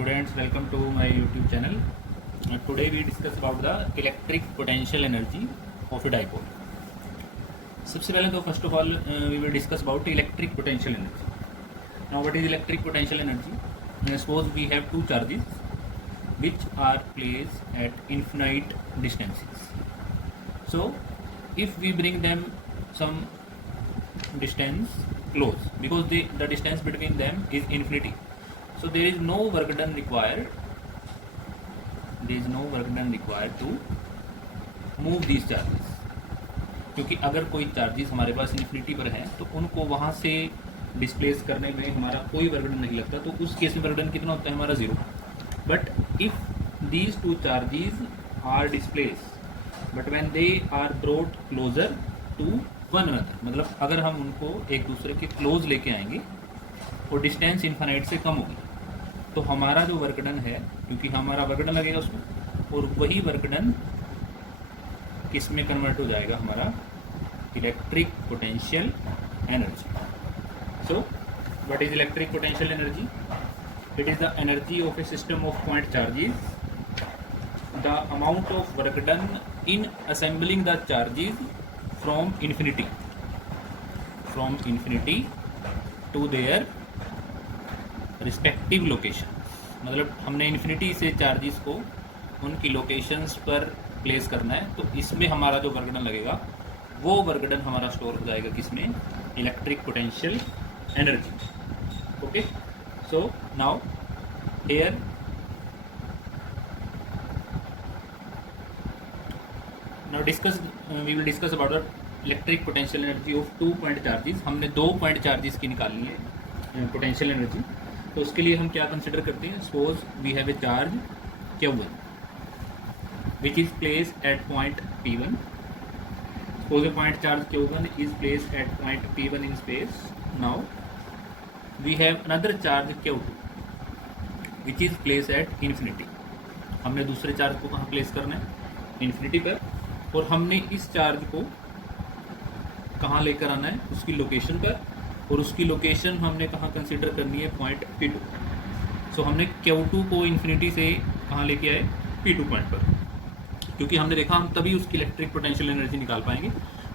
Students, welcome to my YouTube channel. Today we discuss about the electric potential energy of a dipole. सबसे पहले तो first of all we will discuss about electric potential energy. Now what is electric potential energy? Suppose we have two charges which are placed at infinite distances. So if we bring them some distance close, because the distance between them is infinity, so there is no work done required. There is no work done required to move these charges. क्योंकि अगर कोई charges हमारे पास infinity पर हैं तो उनको वहाँ से डिस्प्लेस करने में हमारा कोई वर्क डन नहीं लगता, तो उस केस में वर्क डन कितना होता है हमारा zero. But if these two charges are displaced but when they are brought closer to one another, मतलब अगर हम उनको एक दूसरे के क्लोज लेके आएंगे और डिस्टेंस इन्फिनाइट से कम होगी, तो हमारा जो वर्क डन है, क्योंकि हमारा वर्क डन लगेगा उसमें, और वही वर्क डन किस में कन्वर्ट हो जाएगा, हमारा electric potential energy. So what is electric potential energy? It is the energy of a system of point charges, the amount of work done in assembling the charges from infinity to their respective location. मतलब हमने infinity से charges को उनकी locations पर place करना है, तो इसमें हमारा जो वर्क डन लगेगा वो वर्क डन हमारा स्टोर हो जाएगा किसमें? Electric potential energy. Okay, so now here we will discuss about the electric potential energy of 2 point charges. हमने 2 पॉइंट चार्जेस की निकालनी है पोटेंशियल एनर्जी. तो उसके लिए हम क्या कंसिडर करते हैं? Suppose we have a charge Q1 which is placed at point P1. Suppose a point charge Q1 is placed at point P1 in space. Now we have another charge Q2 which is placed at infinity. हमने दूसरे charge को कहाँ place करना है? Infinity पर. और हमने इस चार्ज को कहाँ लेकर आना है? उसकी लोकेशन पर, और उसकी लोकेशन हमने कहाँ कंसीडर करनी है? Point P2. सो हमने Q2 को इन्फिनिटी से कहाँ लेके आए? P2 पॉइंट पर. क्योंकि हमने देखा हम तभी उसकी इलेक्ट्रिक पोटेंशियल एनर्जी निकाल पाएंगे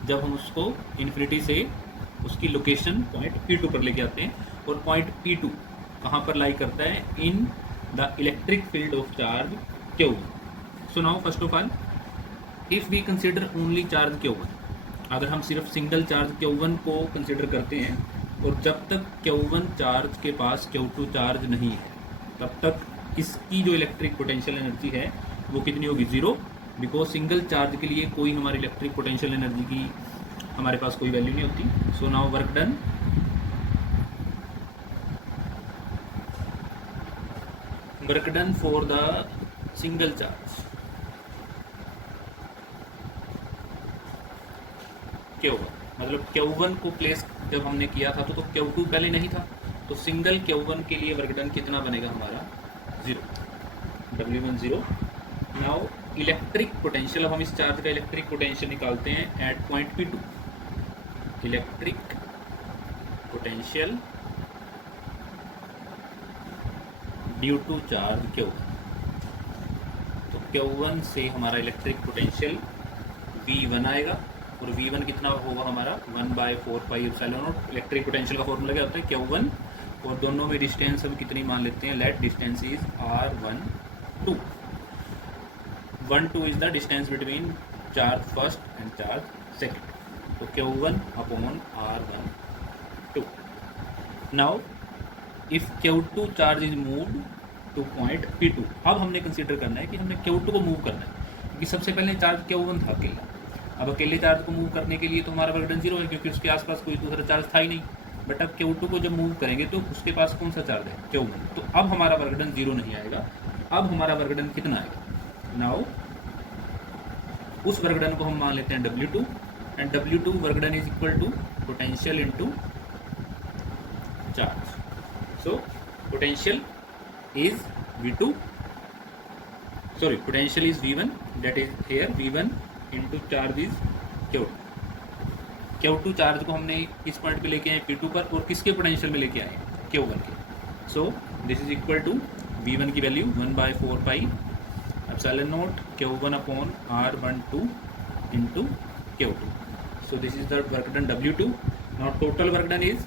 जब हम उसको इन्फिनिटी से उसकी लोकेशन पॉइंट P2 पर लेके आते हैं. और पॉइंट P2 कहाँ पर लाई करता है? In the electric field of charge Q1. So now first of all if we consider only charge Q1, अगर हम सिर्फ सिंगल चार्ज Q1 को कंसिडर करते हैं, और जब तक Q1 चार्ज के पास Q2 चार्ज नहीं है, तब तक इसकी जो इलेक्ट्रिक पोटेंशियल एनर्जी है वो कितनी होगी? ज़ीरो. बिकॉज सिंगल चार्ज के लिए कोई हमारी इलेक्ट्रिक पोटेंशियल एनर्जी की हमारे पास कोई वैल्यू नहीं होती. So now work done for the single charge Q1, मतलब Q1 को प्लेस जब हमने किया था तो Q2 पहले नहीं था, तो सिंगल Q1 के लिए वर्क डन कितना बनेगा हमारा? Zero. W1 zero. Now electric potential, अब हम इस चार्ज का इलेक्ट्रिक पोटेंशियल निकालते हैं at point P2. Electric potential due to charge Q1. तो Q1 से हमारा इलेक्ट्रिक पोटेंशियल V1 आएगा, और V1 कितना होगा हमारा? 1/4πε0. इलेक्ट्रिक पोटेंशियल का फॉर्मूला क्या होता है? Q1, और दोनों में डिस्टेंस हम कितनी मान लेते हैं? Let distance is R12. 1-2 is the distance between charge first and charge second. तो Q1 upon R12. Now if Q2 charge is moved to point P2, अब हमने कंसीडर करना है कि हमने Q2 को मूव करना है, क्योंकि सबसे पहले चार्ज Q1 था अकेला. अब अकेले चार्ज को मूव करने के लिए तो हमारा वर्क डन जीरो है, क्योंकि उसके आसपास कोई दूसरा चार्ज था ही नहीं. बट अब Q2 को जब मूव करेंगे तो उसके पास कौन सा चार्ज है? Q1. तो अब हमारा वर्क डन जीरो नहीं आएगा. अब हमारा वर्क डन कितना आएगा? नाउ उस वर्क डन को हम मान लेते हैं W2, and W2 work done is equal to potential into charge. So potential is V2, sorry potential is V1, that is here V1 into charge is Q2. Q2 charge को हमने इस point पे लेके आए P2 पर, और किसके potential में लेके आए? Q1 के. So this is equal to V1 की value 1/4 pi epsilon naught Q1 upon R12 into Q2. So this is the work done W2. Now total work done is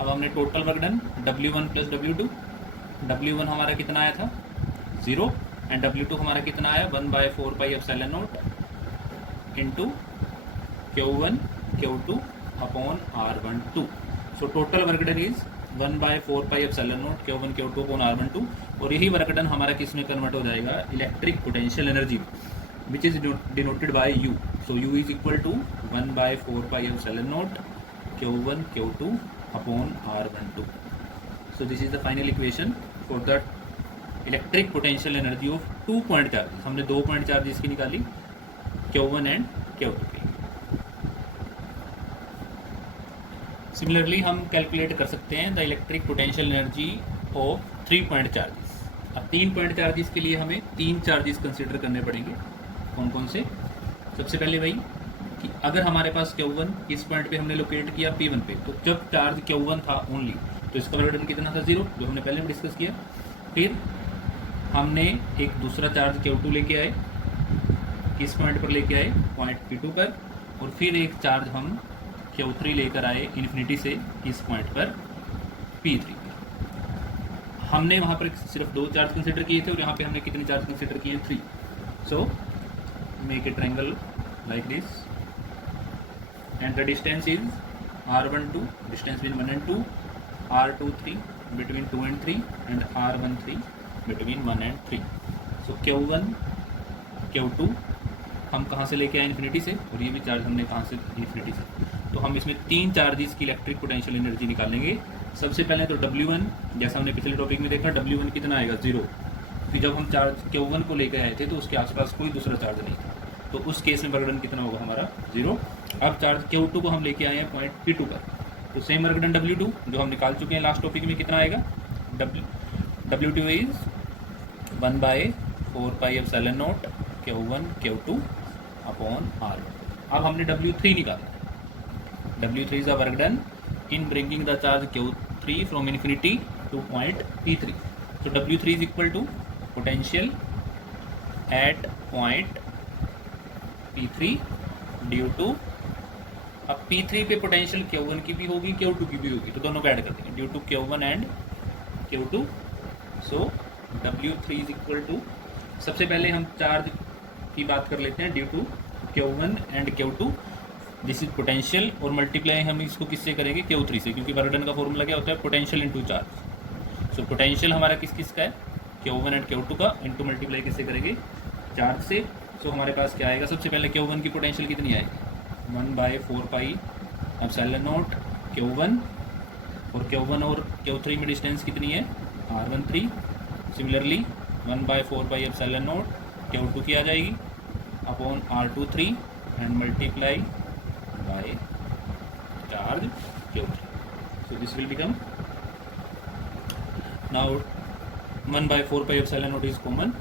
अब हमने total work done W1 plus W2. W1 हमारा कितना आया था 0 and W2 हमारा कितना आया 1/4 pi epsilon not into Q1 Q2 upon R12. So total work done is 1/4 pi epsilon naught Q1 Q2 upon R12. और यही वर्क डन हमारा किस में कन्वर्ट हो जाएगा electric potential energy which is denoted by U. So U is equal to 1/4 pi epsilon naught Q1 Q2 upon R12. So this is the final equation for the electric potential energy of 2 point charges. हमने 2 point charges की निकाली Q1 and Q2 की. Similarly हम calculate कर सकते हैं the electric potential energy of 3 point charges. अब 3 point charges के लिए हमें 3 चार्जेस कंसिडर करने पड़ेंगे. कौन कौन से? सबसे पहले वही कि अगर हमारे पास Q1 इस पॉइंट पे हमने लोकेट किया P1 पे, तो जब चार्ज Q1 था ओनली तो इसका वर्क डन कितना था 0, जो हमने पहले डिस्कस किया. फिर हमने एक दूसरा चार्ज Q2 लेके आए, किस पॉइंट पर लेके आए पॉइंट P2 पर, और फिर एक चार्ज हम Q3 लेकर आए इन्फिनिटी से इस पॉइंट पर P3 पर. हमने वहाँ पर सिर्फ 2 चार्ज कंसिडर किए थे और यहाँ पे हमने कितने चार्ज कंसिडर किए 3. So make a triangle like this and the distance is R12, distance between 1 and 2, R23 between 2 and 3 and R13 between 1 and 3. So Q1 Q2 हम कहाँ से लेके आए इन्फिनिटी से, और ये भी चार्ज हमने कहाँ से इन्फिनिटी से. तो हम इसमें 3 चार्जेस की इलेक्ट्रिक पोटेंशियल एनर्जी निकालेंगे. सबसे पहले तो W1, जैसा हमने पिछले टॉपिक में देखा W1 कितना आएगा 0. फिर जब हम चार्ज Q1 को लेकर आए थे तो उसके आसपास कोई दूसरा चार्ज नहीं था, तो उस केस में वर्क डन कितना होगा हमारा 0. अब चार्ज Q2 को हम लेके आए हैं पॉइंट P2 पर, तो सेम वर्क डन W2 जो हम निकाल चुके हैं लास्ट टॉपिक में कितना आएगा W2 is 1/4 pi epsilon naught Q1 Q2 upon R. अब हमने W3 निकाला. W3 is the work done in bringing the charge Q3 from infinity to point P3. So W3 is equal to potential at point P3 due to, अब P3 पे potential Q1 की भी होगी Q2 की भी होगी, तो दोनों को ऐड कर देंगे due to Q1 and Q2. So W3 is equal to, सबसे पहले हम चार्ज की बात कर लेते हैं due to Q1 and Q2. This is potential, और मल्टीप्लाई हम इसको किससे करेंगे Q3 से, क्योंकि वर्क डन का फॉर्मूला क्या होता है potential into charge. So potential हमारा किस किस का है Q1 एंड Q2 का, इंटू मल्टीप्लाई किससे करेंगे चार्ज से. सो हमारे पास क्या आएगा, सबसे पहले Q1 की पोटेंशियल कितनी आएगी 1/4 पाई एप्सिलॉन नॉट Q1, और Q1 और Q3 में डिस्टेंस कितनी है R13. Similarly 1/4 pi epsilon not Q2 की आ जाएगी upon R23 and multiply by charge Q3. So this will become, now 1/4 pi epsilon naught is common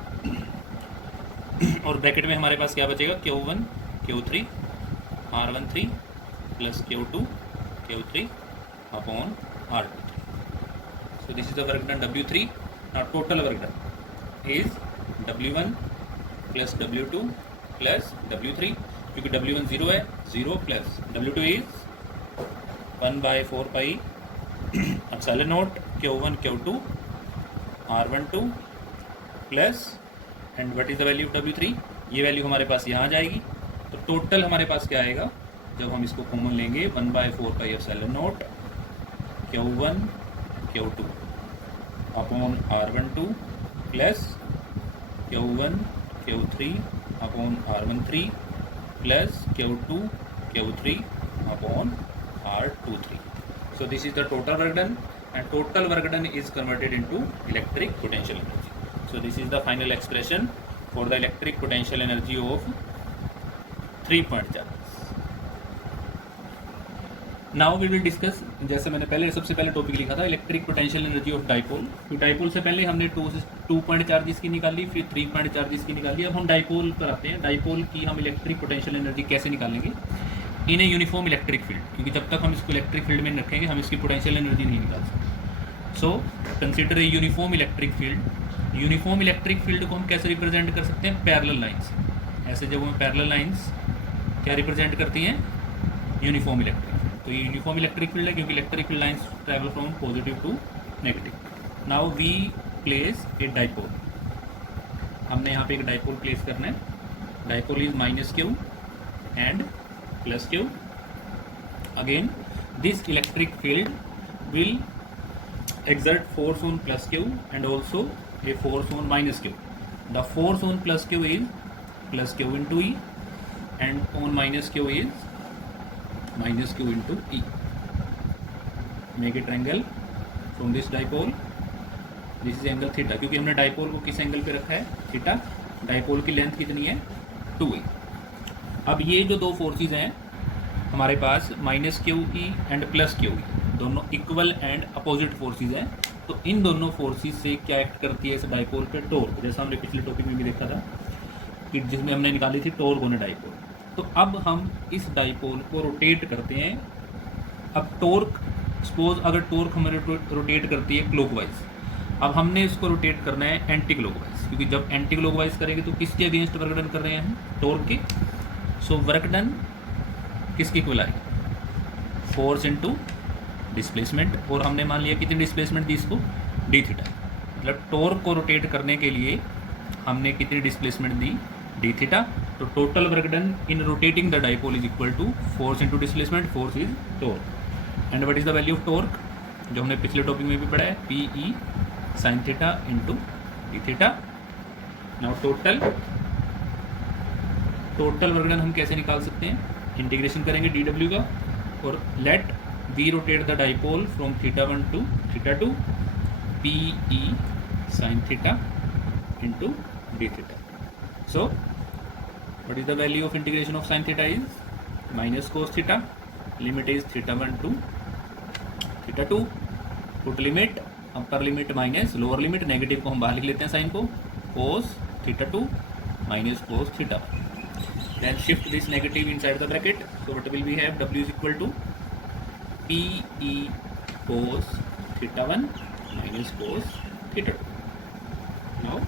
और ब्रैकेट में हमारे पास क्या बचेगा Q1 Q3 R13 plus Q2 Q3 upon R23. So this is the work done W3. Now total work done is W1 plus W2 plus W3, क्योंकि W1 0 है, 0 plus W2 is 1/4 pi epsilon naught Q1 Q2 R12 plus, and what is the value of W3, ये value हमारे पास यहाँ आ जाएगी. तो total हमारे पास क्या आएगा जब हम इसको कॉमन लेंगे 1/4 pi epsilon naught Q1 Q2 upon R12 plus Q1 Q3 upon R13 plus Q2 Q3 upon R23. So this is the total work done, and total work done is converted into electric potential energy. So this is the final expression for the electric potential energy of 3-point charges. Now we will discuss, जैसे मैंने पहले सबसे पहले topic लिखा था electric potential energy of dipole. तो dipole से पहले हमने 2 पॉइंट चार्जेस की निकाली, फिर 3 पॉइंट चार्जेस की निकाली. अब हम डाइपोल पर आते हैं. डाइपोल की हम इलेक्ट्रिक पोटेंशियल एनर्जी कैसे निकालेंगे. इन ए यूनिफॉर्म इलेक्ट्रिक फील्ड, क्योंकि जब तक हम इसको इलेक्ट्रिक फील्ड में रखेंगे हम इसकी पोटेंशियल एनर्जी नहीं निकाल सकते। So consider a uniform electric field. Uniform electric field को हम कैसे रिप्रेजेंट कर सकते हैं? Parallel lines. ऐसे जब हम पैरेलल लाइंस क्या रिप्रेजेंट करती हैं? Uniform electric field. तो ये यूनिफॉर्म इलेक्ट्रिक फील्ड है क्योंकि electric field lines travel from positive to negative. Now we place a dipole. हमने यहाँ पे एक डाइपोल प्लेस करना है। Dipole is minus Q and plus Q. Again this electric field will exert force on plus q and also a force on minus q. The force on plus q is plus q into e and on minus q is minus q into e. Make a triangle from this dipole. This is angle theta, क्योंकि हमने dipole को किस angle पे रखा है? Theta. Dipole की length कितनी है? 2a। अब ये जो दो फोर्सेस हैं हमारे पास minus Q E and plus Q E, दोनों इक्वल एंड अपोजिट फोर्सेस हैं। तो इन दोनों फोर्सेस से क्या एक्ट करती है इस डाइपोल पे? टॉर्क। जैसा हमने पिछले टॉपिक में भी देखा था कि जिसमें हमने निकाली थी टॉर्क ऑन अ डाइपोल। तो अब हम इस डाइपोल को रोटेट करते हैं। अब टॉर्क, सपोज अगर टॉर्क हमें रोटेट करती है क्लॉकवाइज, अब हमने इसको रोटेट करना है एंटी क्लॉकवाइज, क्योंकि जब एंटी क्लॉकवाइज करेंगे तो किसके अगेंस्ट वर्क डन कर रहे हैं हम? टॉर्क के। सो वर्क डन किसकी इक्वल आएगी? Force into displacement. और हमने मान लिया कितनी डिस्प्लेसमेंट दी इसको? D theta. मतलब टॉर्क को रोटेट करने के लिए हमने कितनी डिस्प्लेसमेंट दी? D theta. तो total work done in rotating the dipole is equal to force into displacement. Force is torque. And what is the value of torque? जो हमने पिछले टॉपिक में भी पढ़ा है, P E sine theta into D theta. Now total work done हम कैसे निकाल सकते हैं? इंटीग्रेशन करेंगे डी डब्ल्यू का, और let we rotate the dipole from theta 1 to theta 2, P E sine theta into D theta. So what is the value of integration of sine theta? Is minus cos theta. Limit is theta 1 to theta 2। Put limit, upper limit minus lower limit, negative को हम बाहर लिख लेते हैं sine को, cos theta 2 minus cos theta 1। Then shift this negative inside the bracket. So what will we have? W is equal to P E cos theta 1 minus cos theta 2. Now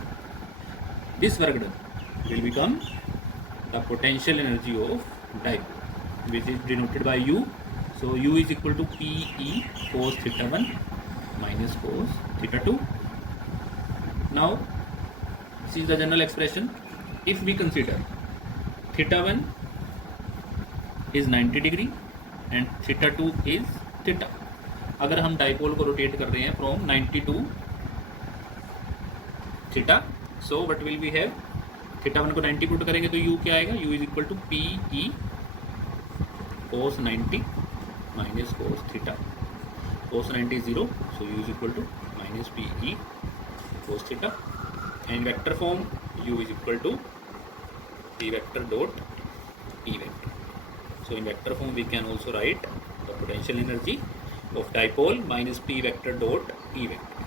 this work done will become the potential energy of dipole, which is denoted by U. So U is equal to P E cos theta 1 minus cos theta 2. Now this is the general expression. If we consider theta 1 is 90 degree and theta 2 is theta. अगर हम dipole को rotate कर रहे हैं from 90 to theta, so what will we have? Theta 1 को 90 put करेंगे तो U क्या आएगा? U is equal to P E cos 90 minus cos theta. Cos 90 0, so U is equal to minus P E cos theta. And vector form U is equal to p vector dot e vector. So in vector form we can also write the potential energy of dipole minus p vector dot e vector.